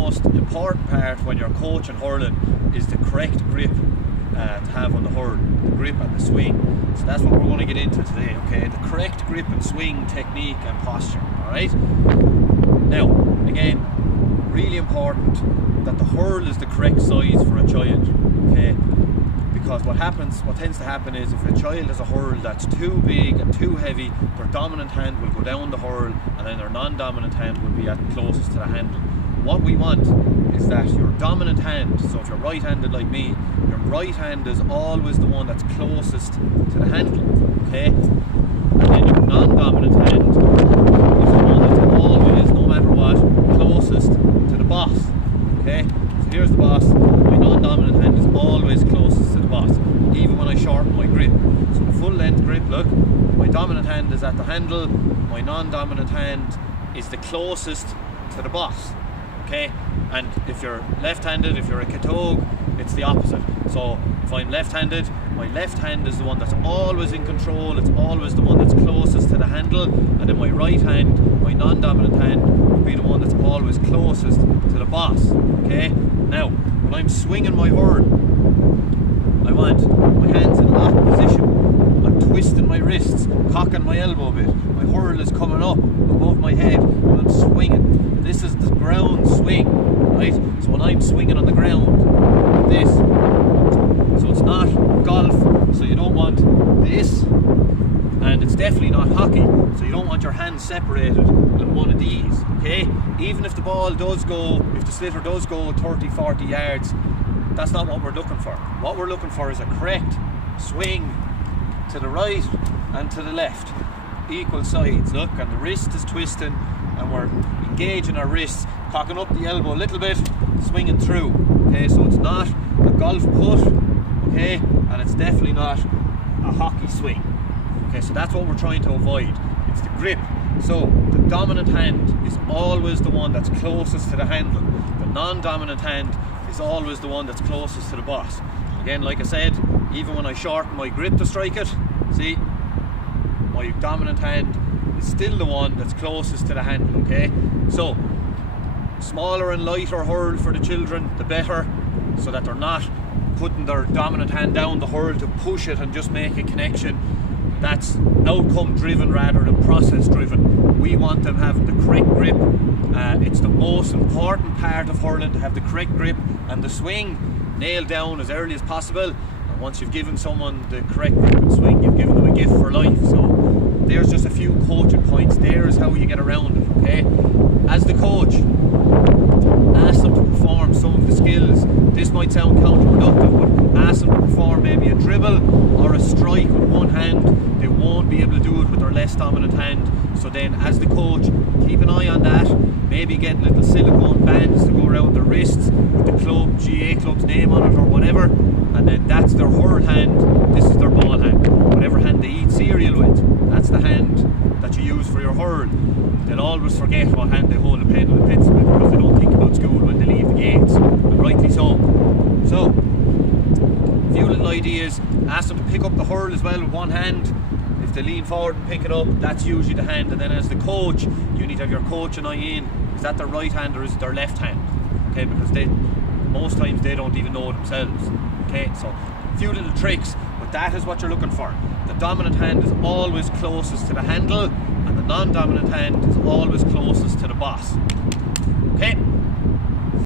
most important part when you're coaching hurling is the correct grip to have on the hurl, the grip and the swing. So that's what we're going to get into today, okay? The correct grip and swing technique and posture, alright? Now, again, really important that the hurl is the correct size for a child, okay? Because what tends to happen is if a child has a hurl that's too big and too heavy, their dominant hand will go down the hurl and then their non-dominant hand will be at closest to the handle. What we want is that your dominant hand, so if you're right-handed like me, your right hand is always the one that's closest to the handle, okay? And then your non-dominant hand is the one that's always, no matter what, closest to the boss, okay? So here's the boss, my non-dominant hand is always closest to the boss, even when I shorten my grip. So the full length grip, look, my dominant hand is at the handle, my non-dominant hand is the closest to the boss, okay? And if you're left-handed, if you're a camogie, it's the opposite. So if I'm left-handed, my left hand is the one that's always in control, it's always the one that's closest to the handle, and then my right hand, my non-dominant hand, will be the one that's always closest to the boss, okay? Now, when I'm swinging my hurl, I want my hands in lock position. I'm twisting my wrists, cocking my elbow a bit. My hurl is coming up above my head and I'm swinging. This is the ground swing, right? So when I'm swinging on the ground, like this, so it's not golf, so you don't want this, and it's definitely not hockey, so you don't want your hands separated in one of these, okay? Even if the ball does go, if the sliotar does go 30-40 yards, that's not what we're looking for. What we're looking for is a correct swing to the right and to the left, equal sides, look, and the wrist is twisting and we're engaging our wrists, cocking up the elbow a little bit, swinging through, okay? So it's not a golf putt, okay, and it's definitely not a hockey swing, okay? So that's what we're trying to avoid. It's the grip. So the dominant hand is always the one that's closest to the handle. The non-dominant hand is always the one that's closest to the boss. Again, like I said, even when I shorten my grip to strike it, see, my dominant hand is still the one that's closest to the handle, okay? So smaller and lighter hurl for the children, the better, so that they're not putting their dominant hand down the hurl to push it and just make a connection. That's outcome driven rather than process driven. We want them having the correct grip. It's the most important part of hurling, to have the correct grip and the swing nailed down as early as possible. And once you've given someone the correct grip and swing, you've given them a gift for life. So there's just a few coaching points. There's how you get around it, okay? As the coach, ask them to perform some of the skills. This might sound counterproductive, but ask them to perform maybe a dribble or a strike with one hand. They won't be able to do it with their less dominant hand. So then, as the coach, keep an eye on that. Maybe get little silicone bands to go around their wrists with the club, GA club's name on it or whatever. And then that's their hurl hand. This is their ball hand. Whatever hand they eat cereal with, that's the hand that you use for your hurl. They'll always forget what hand they hold a pen and a pencil with because they don't think about school when they leave the gates, and rightly so. So, a few little ideas. Ask them to pick up the hurl as well with one hand. If they lean forward and pick it up, that's usually the hand. And then as the coach, you need to have your coaching eye in. Is that their right hand or is it their left hand? Okay, because most times they don't even know themselves. Okay, so a few little tricks, but that is what you're looking for. The dominant hand is always closest to the handle, and the non-dominant hand is always closest to the boss.